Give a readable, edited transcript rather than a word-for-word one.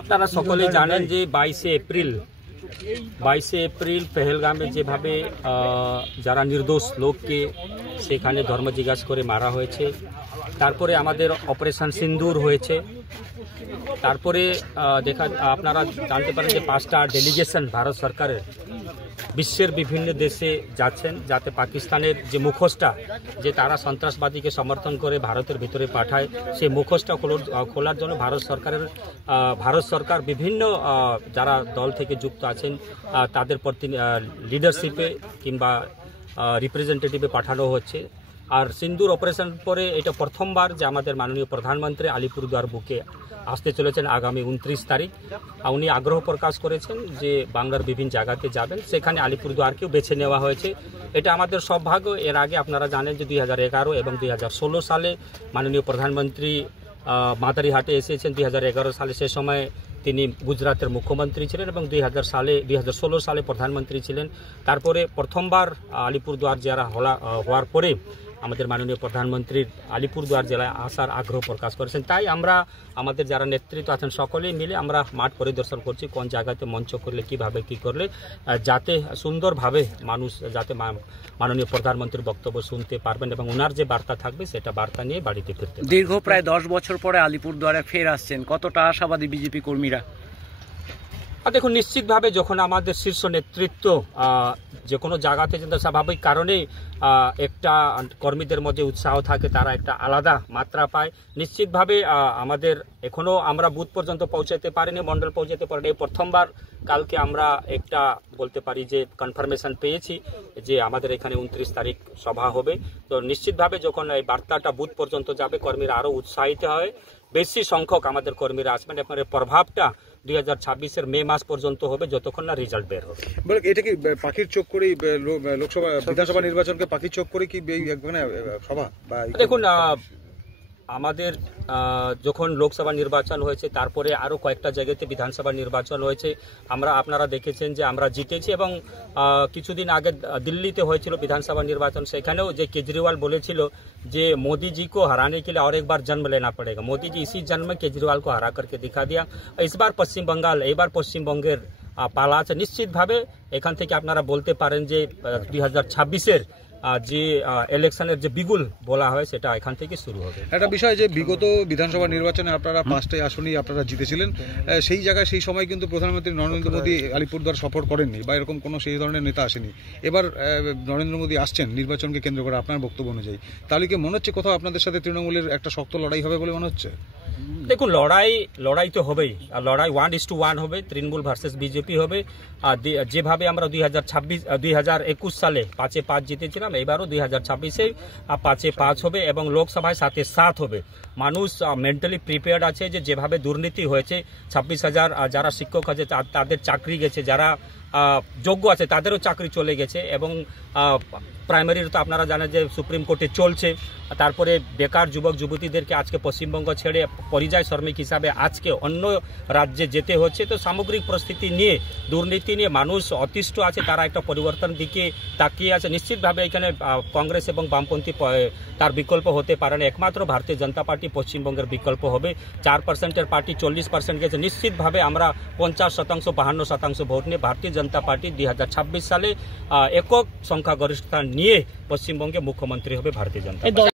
আপনারা সকলেই জানেন যে 22শে এপ্রিল পেহেলগামে যেভাবে যারা নির্দোষ লোককে সেখানে ধর্ম জিজ্ঞাসা করে মারা হয়েছে, তারপরে আমাদের অপারেশন সিন্দুর হয়েছে, তারপরে আপনারা জানতে পারেন যে 5টা ডেলিগেশন ভারত সরকারের বিশ্বের বিভিন্ন দেশে যাচ্ছেন, যাতে পাকিস্তানের যে মুখোশটা যে তারা সন্ত্রাসবাদীকে সমর্থন করে ভারতের ভিতরে পাঠায়, সেই মুখোশটা খোলার জন্য ভারত সরকার বিভিন্ন যারা দল থেকে যুক্ত আছেন তাদের লিডারশিপে কিংবা রিপ্রেজেন্টেটিভে পাঠানো হচ্ছে। আর সিন্দুর অপারেশন পরে এটা প্রথমবার যে আমাদের মাননীয় প্রধানমন্ত্রী আলিপুরদুয়ার বুকে আসতে চলেছেন আগামী 29 তারিখ। উনি আগ্রহ প্রকাশ করেছেন যে বাংলার বিভিন্ন জায়গাতে যাবেন, সেখানে আলিপুরদুয়ারকেও বেছে নেওয়া হয়েছে। এটা আমাদের সৌভাগ্য। এর আগে আপনারা জানেন যে 2011 এবং 2016 সালে মাননীয় প্রধানমন্ত্রী মাদারিহাটে এসেছেন 2011 সালে। সে সময় তিনি গুজরাটের মুখ্যমন্ত্রী ছিলেন এবং 2016 সালে প্রধানমন্ত্রী ছিলেন। তারপরে প্রথমবার আলিপুরদুয়ার জেলা হওয়ার পরে আমাদের মাননীয় প্রধানমন্ত্রীর আলিপুরদুয়ার জেলায় আসার আগ্রহ প্রকাশ করেছেন। তাই আমরা আমাদের যারা নেতৃত্ব আছেন সকলেই মিলে আমরা মাঠ পরিদর্শন করছি, কোন জায়গাতে মঞ্চ করলে কিভাবে কি করলে যাতে সুন্দরভাবে মানুষ যাতে মাননীয় প্রধানমন্ত্রীর বক্তব্য শুনতে পারবেন এবং ওনার যে বার্তা থাকবে সেটা বার্তা নিয়ে বাড়িতে ফিরতে। দীর্ঘ প্রায় 10 বছর পরে আলিপুরদুয়ারে ফের আসছেন, কতটা আশাবাদী বিজেপি কর্মীরা? দেখুন, নিশ্চিতভাবে যখন আমাদের শীর্ষ নেতৃত্ব যে কোনো জায়গাতে যেটা স্বাভাবিক কারণে একটা কর্মীদের মধ্যে উৎসাহ থাকে, তারা একটা আলাদা মাত্রা পায়। নিশ্চিতভাবে আমাদের এখনও আমরা বুথ পর্যন্ত পৌঁছাতে পারিনি, মণ্ডল পৌঁছাতে পারিনি। প্রথমবার কালকে আমরা একটা বলতে পারি যে কনফার্মেশন পেয়েছি যে আমাদের এখানে 29 তারিখ সভা হবে। তো নিশ্চিতভাবে যখন এই বার্তাটা বুথ পর্যন্ত যাবে, কর্মীরা আরও উৎসাহিত হয়, বেশি সংখ্যক আমাদের কর্মীরা আসবেন এবং এর প্রভাবটা 2026-এর মে মাস পর্যন্ত হবে, যতক্ষণ না রেজাল্ট বের হবে। এটা কি পাখির চোখ করেই লোকসভা বিধানসভা নির্বাচনকে পাখির চোখ করে কি সভা? দেখুন, আমাদের যখন লোকসভা নির্বাচন হয়েছে তারপরে আরও কয়েকটা জায়গাতে বিধানসভা নির্বাচন হয়েছে, আপনারা দেখেছেন যে আমরা জিতেছি। এবং কিছুদিন আগে দিল্লিতে হয়েছিল বিধানসভা নির্বাচন, সেখানেও যে কেজরিওয়াল বলেছিল যে मोदी जी को हराने के लिए और एक बार जन्म लेना पड़ेगा, मोदी जी इसी जन्म में केजरीवाल को हरा करके दिखा दिया। इस बार পশ্চিমবঙ্গের পালা আছে। নিশ্চিতভাবে এখান থেকে আপনারা বলতে পারেন যে 2026-এর যে ইলেকশনের যে বিগুল বলা হয় সেটা এখান থেকে শুরু হবে। একটা বিষয় যে বিগত বিধানসভা নির্বাচনে আপনারা 5টা আসনই আপনারা জিতেছিলেন, সেই জায়গায় সেই সময় কিন্তু প্রধানমন্ত্রী নরেন্দ্র মোদী আলিপুরদুয়ার সফর করেননি বা এরকম কোনো সেই ধরনের নেতা আসেনি। এবার নরেন্দ্র মোদী আসছেন নির্বাচনকে কেন্দ্র করে, আপনার বক্তব্য অনুযায়ী তাহলে কি মনে হচ্ছে কোথাও আপনাদের সাথে তৃণমূলের একটা শক্ত লড়াই হবে বলে মনে হচ্ছে? দেখুন, লড়াই তো হবেই, লড়াই 1:1 হবে, তৃণমূল ভার্সেস বিজেপি হবে। আর যেভাবে আমরা 2021 সালে 5-5 জিতেছিলাম, এবারও 2026-এ 5-5 হবে এবং লোকসভায় 7-7 হবে। মানুষ মেন্টালি প্রিপেয়ার্ড আছে যে যেভাবে দুর্নীতি হয়েছে, 26,000 যারা শিক্ষক আছে তাদের চাকরি গেছে, যারা যোগ্য আছে তাদেরও চাকরি চলে গেছে এবং প্রাইমারির তো আপনারা জানেন যে সুপ্রিম কোর্টে চলছে। তারপরে বেকার যুবক যুবতীদেরকে আজকে পশ্চিমবঙ্গ ছেড়ে পরিযায়ী শ্রমিক হিসাবে আজকে অন্য রাজ্যে যেতে হচ্ছে। তো সামগ্রিক পরিস্থিতি নিয়ে, দুর্নীতি নিয়ে মানুষ অতিষ্ঠ আছে, তারা একটা পরিবর্তন দিকে তাকিয়ে আছে। নিশ্চিতভাবে এখানে কংগ্রেস এবং বামপন্থী তার বিকল্প হতে পারে না, একমাত্র ভারতীয় জনতা পার্টি পশ্চিমবঙ্গের বিকল্প হবে। 4%-এর পার্টি 40% গেছে। নিশ্চিতভাবে আমরা 50%, 52% ভোট নিয়ে ভারতীয় জনতা পার্টি 2026 সালে একক সংখ্যাগরিষ্ঠতা নিয়ে পশ্চিমবঙ্গে মুখ্যমন্ত্রী হবে ভারতীয় জনতা পার্টি।